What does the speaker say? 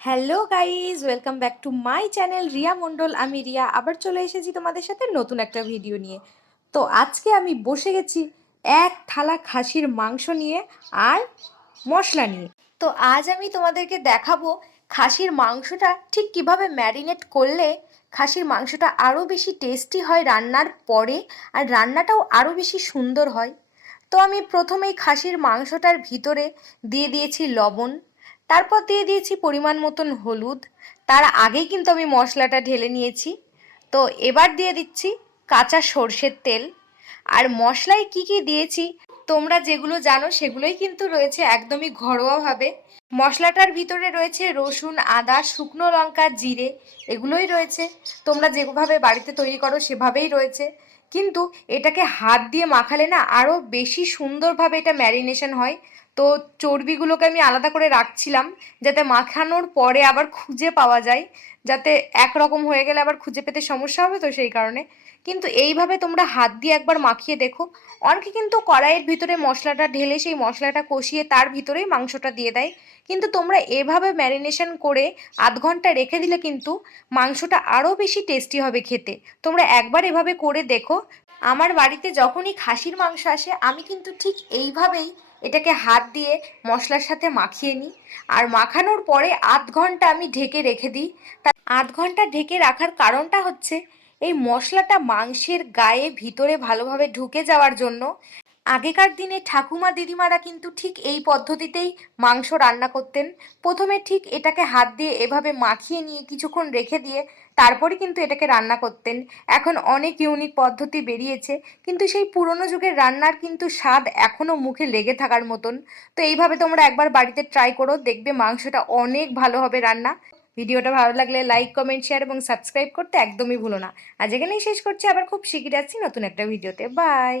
Hello guys welcome back to my channel Riya Mondal আমি রিয়া। আবার চলে এসেছি তোমাদের সাথে নতুন একটা ভিডিও নিয়ে। তো আজকে আমি বসে গেছি এক থালা খাসির মাংস নিয়ে আর মশলা নিয়ে। তো আজ আমি তোমাদেরকে দেখাবো খাসির মাংসটা ঠিক কীভাবে ম্যারিনেট করলে খাসির মাংসটা আরও বেশি টেস্টি হয় রান্নার পরে আর রান্নাটাও আরও বেশি সুন্দর হয়। তো আমি প্রথমেই খাসির মাংসটার ভিতরে দিয়ে দিয়েছি লবণ। তারপর দিয়ে দিয়েছি পরিমাণ মতন হলুদ। তার আগেই কিন্তু আমি মশলাটা ঢেলে নিয়েছি। তো এবার দিয়ে দিচ্ছি কাঁচা সর্ষের তেল। আর মশলায় কি কি দিয়েছি, তোমরা যেগুলো জানো সেগুলোই কিন্তু রয়েছে একদমই ঘরোয়াভাবে। মশলাটার ভিতরে রয়েছে রসুন, আদা, শুকনো লঙ্কা, জিরে, এগুলোই রয়েছে। তোমরা যেভাবে বাড়িতে তৈরি করো সেভাবেই রয়েছে। কিন্তু এটাকে হাত দিয়ে মাখালে না আরও বেশি সুন্দরভাবে এটা ম্যারিনেশন হয়। তো চর্বিগুলোকে আমি আলাদা করে রাখছিলাম যাতে মাখানোর পরে আবার খুঁজে পাওয়া যায়, যাতে একরকম হয়ে গেলে আবার খুঁজে পেতে সমস্যা হবে তো সেই কারণে। কিন্তু এইভাবে তোমরা হাত দিয়ে একবার মাখিয়ে দেখো, অনেকে কিন্তু কড়াইয়ের ভিতরে মশলাটা ঢেলে সেই মশলাটা কষিয়ে তার ভিতরেই মাংসটা দিয়ে দেয়। কিন্তু তোমরা এভাবে ম্যারিনেশন করে আধ ঘণ্টা রেখে দিলে কিন্তু মাংসটা আরও বেশি টেস্টি হবে খেতে। তোমরা একবার এভাবে করে দেখো। আমার বাড়িতে যখনই খাসির মাংস আসে, আমি কিন্তু ঠিক এইভাবেই এটাকে হাত দিয়ে মশলার সাথে মাখিয়ে নিই। আর মাখানোর পরে আধ ঘণ্টা আমি ঢেকে রেখে দিই। তা আধ ঘণ্টা ঢেকে রাখার কারণটা হচ্ছে, এই মশলাটা মাংসের গায়ে ভিতরে ভালোভাবে ঢুকে যাওয়ার জন্য আগেকার দিনে ঠাকুমা দিদিমারা কিন্তু ঠিক এই পদ্ধতিতেই মাংস রান্না করতেন। প্রথমে ঠিক এটাকে হাত দিয়ে এভাবে মাখিয়ে নিয়ে কিছুক্ষণ রেখে দিয়ে তারপরে কিন্তু এটাকে রান্না করতেন। এখন অনেক ইউনিক পদ্ধতি বেরিয়েছে, কিন্তু সেই পুরনো যুগের রান্নার কিন্তু স্বাদ এখনও মুখে লেগে থাকার মতন। তো এইভাবে তোমরা একবার বাড়িতে ট্রাই করো, দেখবে মাংসটা অনেক ভালো হবে রান্না। ভিডিওটা ভালো লাগলে লাইক কমেন্ট শেয়ার এবং সাবস্ক্রাইব করতে একদমই ভুলো না। আজ এখানেই শেষ করছি, আবার খুব শিগগির আছি নতুন একটা ভিডিওতে। বাই